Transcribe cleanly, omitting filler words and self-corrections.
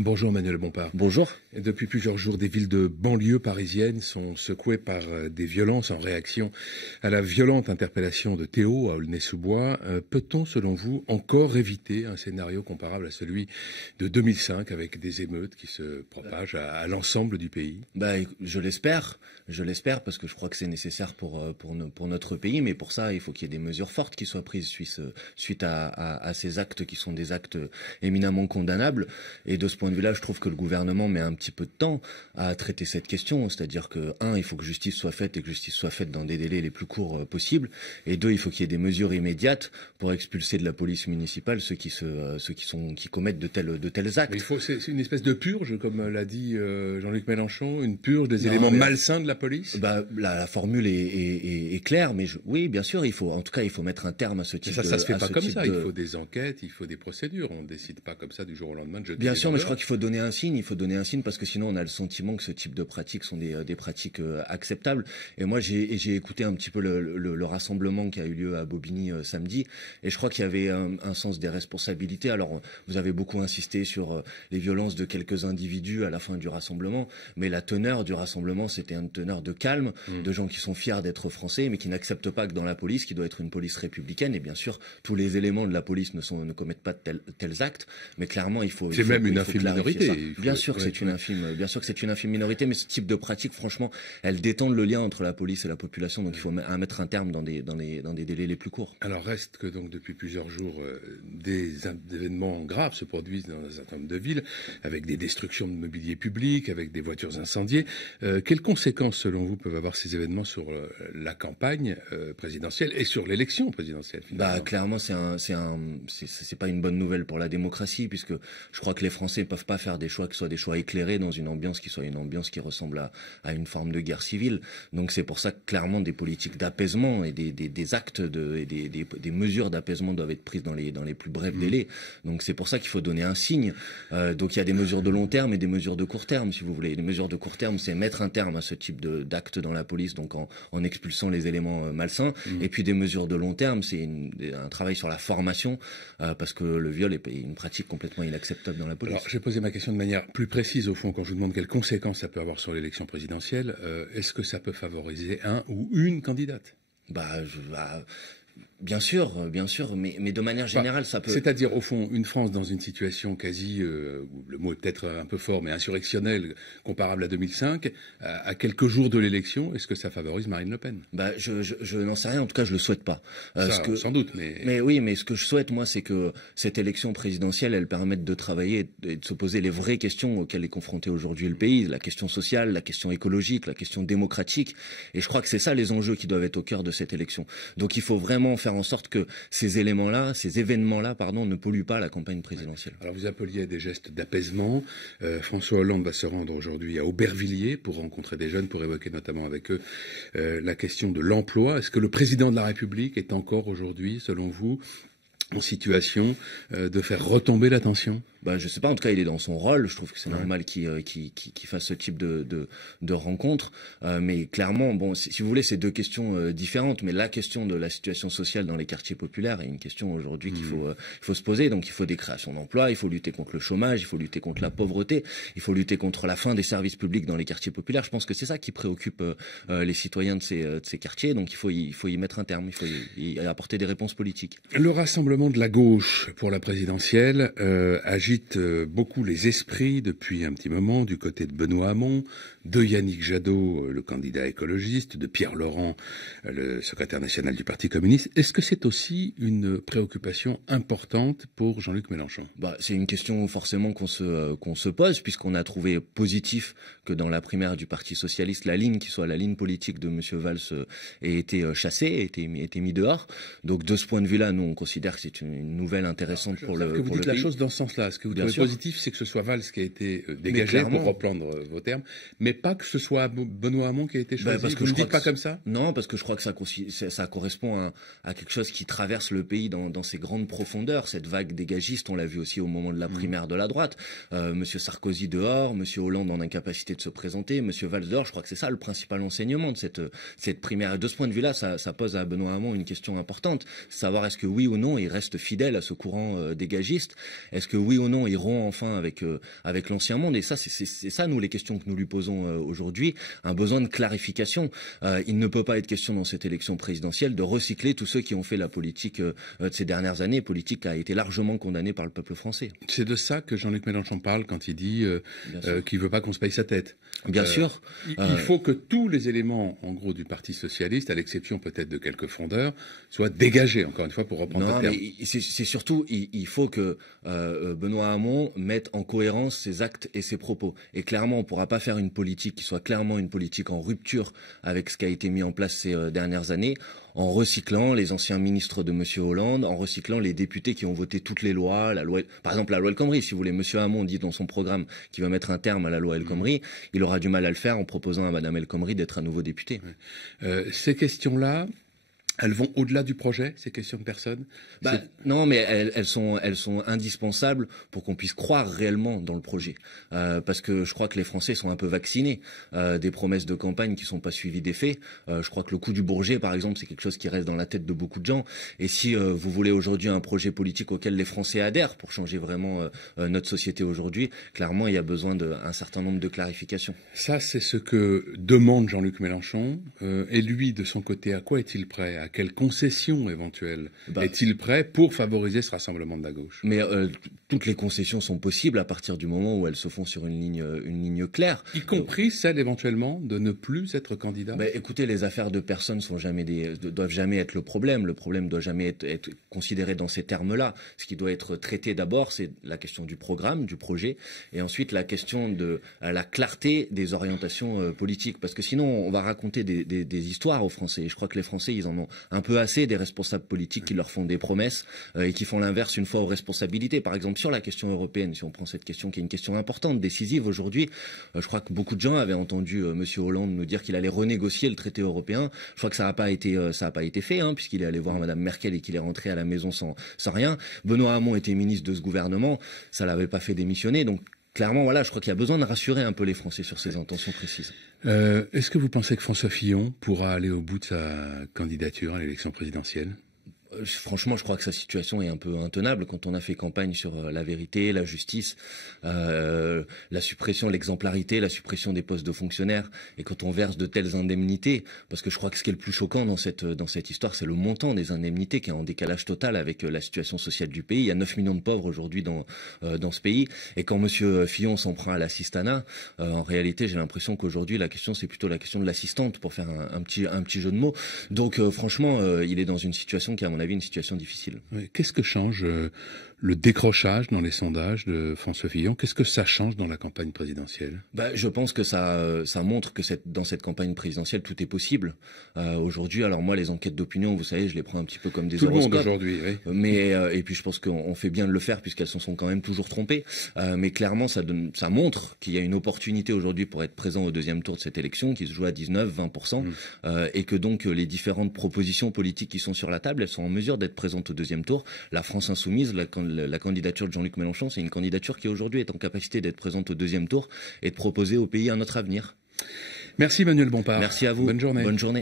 Bonjour Manuel Bompard. Bonjour. Depuis plusieurs jours, des villes de banlieue parisiennes sont secouées par des violences en réaction à la violente interpellation de Théo à Aulnay-sous-Bois. Peut-on, selon vous, encore éviter un scénario comparable à celui de 2005 avec des émeutes qui se propagent à l'ensemble du pays? Je l'espère parce que je crois que c'est nécessaire pour notre pays, mais pour ça, il faut qu'il y ait des mesures fortes qui soient prises suite à ces actes qui sont des actes éminemment condamnables. Et de ce point de vue-là, je trouve que le gouvernement met un petit peu de temps à traiter cette question. C'est-à-dire que, il faut que justice soit faite et que justice soit faite dans des délais les plus courts possibles. Et deux, il faut qu'il y ait des mesures immédiates pour expulser de la police municipale ceux qui commettent de tels actes. C'est une espèce de purge, comme l'a dit Jean-Luc Mélenchon, une purge des éléments malsains de la police. La formule est claire, mais oui, bien sûr, il faut mettre un terme à ce type de... Ça se fait pas comme ça. Il faut des enquêtes, il faut des procédures. On ne décide pas comme ça du jour au lendemain de jeter. Bien sûr, mais je crois qu'il faut donner un signe. Il faut donner un signe parce que sinon on a le sentiment que ce type de pratiques sont des pratiques acceptables. Et moi, j'ai écouté un petit peu le rassemblement qui a eu lieu à Bobigny samedi, et je crois qu'il y avait un sens des responsabilités. Alors, vous avez beaucoup insisté sur les violences de quelques individus à la fin du rassemblement, mais la teneur du rassemblement, c'était une teneur de calme, de gens qui sont fiers d'être français, mais qui n'acceptent pas que dans la police, qui doit être une police républicaine, et bien sûr, tous les éléments de la police ne commettent pas tels actes, mais clairement, il faut... C'est même une infime minorité. Bien sûr que c'est une infime minorité, mais ce type de pratique, franchement, elle détend le lien entre la police et la population, donc il faut mettre un terme dans des délais les plus courts. Alors reste que donc depuis plusieurs jours, des événements graves se produisent dans un certain nombre de villes, avec des destructions de mobilier public, avec des voitures incendiées. Quelles conséquences, selon vous, peuvent avoir ces événements sur la campagne présidentielle et sur l'élection présidentielle, finalement? Clairement, c'est pas une bonne nouvelle pour la démocratie, puisque je crois que les Français ne peuvent pas faire des choix qui soient des choix éclairés dans une ambiance qui ressemble à une forme de guerre civile. Donc c'est pour ça que clairement des politiques d'apaisement et des actes et des mesures d'apaisement doivent être prises dans les plus brefs délais. Donc c'est pour ça qu'il faut donner un signe. Donc il y a des mesures de long terme et des mesures de court terme, si vous voulez. Les mesures de court terme, c'est mettre un terme à ce type d'actes dans la police, donc en expulsant les éléments malsains. Et puis des mesures de long terme, c'est un travail sur la formation, parce que le viol est une pratique complètement inacceptable dans la police. Alors, j'ai posé ma question de manière plus précise, au fond, quand je vous demande quelles conséquences ça peut avoir sur l'élection présidentielle. Est-ce que ça peut favoriser un ou une candidate? Bien sûr, mais de manière générale, ça peut... C'est-à-dire, au fond, une France dans une situation quasi, le mot est peut-être un peu fort, mais insurrectionnelle, comparable à 2005, à quelques jours de l'élection, est-ce que ça favorise Marine Le Pen? Je n'en sais rien, en tout cas, je le souhaite pas. Sans doute, mais... Mais oui, mais ce que je souhaite, moi, c'est que cette élection présidentielle, elle permette de travailler et de se poser les vraies questions auxquelles est confronté aujourd'hui le pays, la question sociale, la question écologique, la question démocratique, et je crois que c'est ça les enjeux qui doivent être au cœur de cette élection. Donc il faut vraiment faire en sorte que ces événements-là, ne polluent pas la campagne présidentielle. Alors vous appeliez à des gestes d'apaisement. François Hollande va se rendre aujourd'hui à Aubervilliers pour rencontrer des jeunes, pour évoquer notamment avec eux la question de l'emploi. Est-ce que le président de la République est encore aujourd'hui, selon vous, en situation de faire retomber la tension? Je sais pas, en tout cas il est dans son rôle, je trouve que c'est normal qu'il fasse ce type de rencontre, mais clairement, si vous voulez, c'est deux questions différentes, mais la question de la situation sociale dans les quartiers populaires est une question aujourd'hui qu'il faut se poser. Donc il faut des créations d'emplois, il faut lutter contre le chômage, il faut lutter contre la pauvreté, il faut lutter contre la fin des services publics dans les quartiers populaires. Je pense que c'est ça qui préoccupe les citoyens de ces quartiers, donc il faut y mettre un terme, il faut y apporter des réponses politiques. Le rassemblement de la gauche pour la présidentielle agite beaucoup les esprits depuis un petit moment, du côté de Benoît Hamon, de Yannick Jadot, le candidat écologiste, de Pierre Laurent, le secrétaire national du Parti communiste. Est-ce que c'est aussi une préoccupation importante pour Jean-Luc Mélenchon? C'est une question forcément qu'on se pose, puisqu'on a trouvé positif que dans la primaire du Parti socialiste, la ligne qui soit la ligne politique de M. Valls ait été chassée, ait été mis dehors. Donc de ce point de vue-là, nous on considère que c'est une nouvelle intéressante pour le pays. Vous dites la chose dans ce sens-là. Ce que vous trouvez positif, c'est que ce soit Valls qui a été dégagé, pour reprendre vos termes, mais pas que ce soit Benoît Hamon qui a été choisi. Vous ne dites pas comme ça? Non, parce que je crois que ça correspond à quelque chose qui traverse le pays dans ses grandes profondeurs. Cette vague dégagiste, on l'a vu aussi au moment de la primaire de la droite. Monsieur Sarkozy dehors, Monsieur Hollande en incapacité de se présenter, Monsieur Valls dehors. Je crois que c'est ça le principal enseignement de cette primaire. Et de ce point de vue-là, ça pose à Benoît Hamon une question importante, savoir est-ce que oui ou non il reste restent fidèles à ce courant dégagiste? Est-ce que oui ou non ils rompent enfin avec l'ancien monde? Et ça, c'est ça, nous, les questions que nous lui posons aujourd'hui. Un besoin de clarification. Il ne peut pas être question dans cette élection présidentielle de recycler tous ceux qui ont fait la politique de ces dernières années, politique qui a été largement condamnée par le peuple français. C'est de ça que Jean-Luc Mélenchon parle quand il dit qu'il ne veut pas qu'on se paye sa tête. Bien sûr. Il faut que tous les éléments, en gros, du Parti socialiste, à l'exception peut-être de quelques frondeurs, soient dégagés, encore une fois, pour reprendre le terme. C'est surtout, il faut que Benoît Hamon mette en cohérence ses actes et ses propos. Et clairement, on ne pourra pas faire une politique qui soit clairement une politique en rupture avec ce qui a été mis en place ces dernières années, en recyclant les anciens ministres de M. Hollande, en recyclant les députés qui ont voté toutes les lois, par exemple la loi El Khomri, si vous voulez. M. Hamon dit dans son programme qu'il va mettre un terme à la loi El Khomri, il aura du mal à le faire en proposant à Mme El Khomri d'être à nouveau députée. Ces questions-là, elles vont au-delà du projet, ces questions de personnes? Non, mais elles sont indispensables pour qu'on puisse croire réellement dans le projet. Parce que je crois que les Français sont un peu vaccinés des promesses de campagne qui sont pas suivies des faits. Je crois que le coup du Bourget, par exemple, c'est quelque chose qui reste dans la tête de beaucoup de gens. Et si vous voulez aujourd'hui un projet politique auquel les Français adhèrent pour changer vraiment notre société aujourd'hui, clairement, il y a besoin d'un certain nombre de clarifications. Ça, c'est ce que demande Jean-Luc Mélenchon. Et lui, de son côté, à quoi est-il prêt? À quelles concessions éventuelles est-il prêt pour favoriser ce rassemblement de la gauche? Mais toutes les concessions sont possibles à partir du moment où elles se font sur une ligne claire. Y compris celle éventuellement de ne plus être candidat? Écoutez, les affaires de personnes doivent jamais être le problème. Le problème doit jamais être considéré dans ces termes-là. Ce qui doit être traité d'abord, c'est la question du programme, du projet, et ensuite la question de la clarté des orientations politiques. Parce que sinon, on va raconter des histoires aux Français. Et je crois que les Français, ils en ont un peu assez des responsables politiques qui leur font des promesses et qui font l'inverse une fois aux responsabilités. Par exemple, sur la question européenne, si on prend cette question qui est une question importante, décisive aujourd'hui, je crois que beaucoup de gens avaient entendu M. Hollande nous dire qu'il allait renégocier le traité européen. Je crois que ça n'a pas été fait, puisqu'il est allé voir Mme Merkel et qu'il est rentré à la maison sans rien. Benoît Hamon était ministre de ce gouvernement, ça l'avait pas fait démissionner, donc clairement, voilà, je crois qu'il y a besoin de rassurer un peu les Français sur ces intentions précises. Est-ce que vous pensez que François Fillon pourra aller au bout de sa candidature à l'élection présidentielle? Franchement, je crois que sa situation est un peu intenable quand on a fait campagne sur la vérité, la justice, la suppression, l'exemplarité, la suppression des postes de fonctionnaires, et quand on verse de telles indemnités, parce que je crois que ce qui est le plus choquant dans cette histoire, c'est le montant des indemnités qui est en décalage total avec la situation sociale du pays. Il y a 9 millions de pauvres aujourd'hui dans ce pays, et quand M. Fillon s'en prend à l'assistanat, en réalité, j'ai l'impression qu'aujourd'hui, la question, c'est plutôt la question de l'assistante, pour faire un petit jeu de mots. Donc, franchement, il est dans une situation qui, à mon avis, une situation difficile. Qu'est-ce que change le décrochage dans les sondages de François Fillon? Qu'est-ce que ça change dans la campagne présidentielle? Je pense que ça montre que dans cette campagne présidentielle, tout est possible. Aujourd'hui, alors moi, les enquêtes d'opinion, vous savez, je les prends un petit peu comme des horoscopes. Tout le monde aujourd'hui, oui. Mais et puis je pense qu'on fait bien de le faire puisqu'elles se sont quand même toujours trompées. Mais clairement, ça montre qu'il y a une opportunité aujourd'hui pour être présent au deuxième tour de cette élection, qui se joue à 19-20%, et que donc les différentes propositions politiques qui sont sur la table, elles sont en mesure d'être présentes au deuxième tour. La France insoumise, la candidature de Jean-Luc Mélenchon, c'est une candidature qui aujourd'hui est en capacité d'être présente au deuxième tour et de proposer au pays un autre avenir. Merci Manuel Bompard. Merci à vous. Bonne journée. Bonne journée.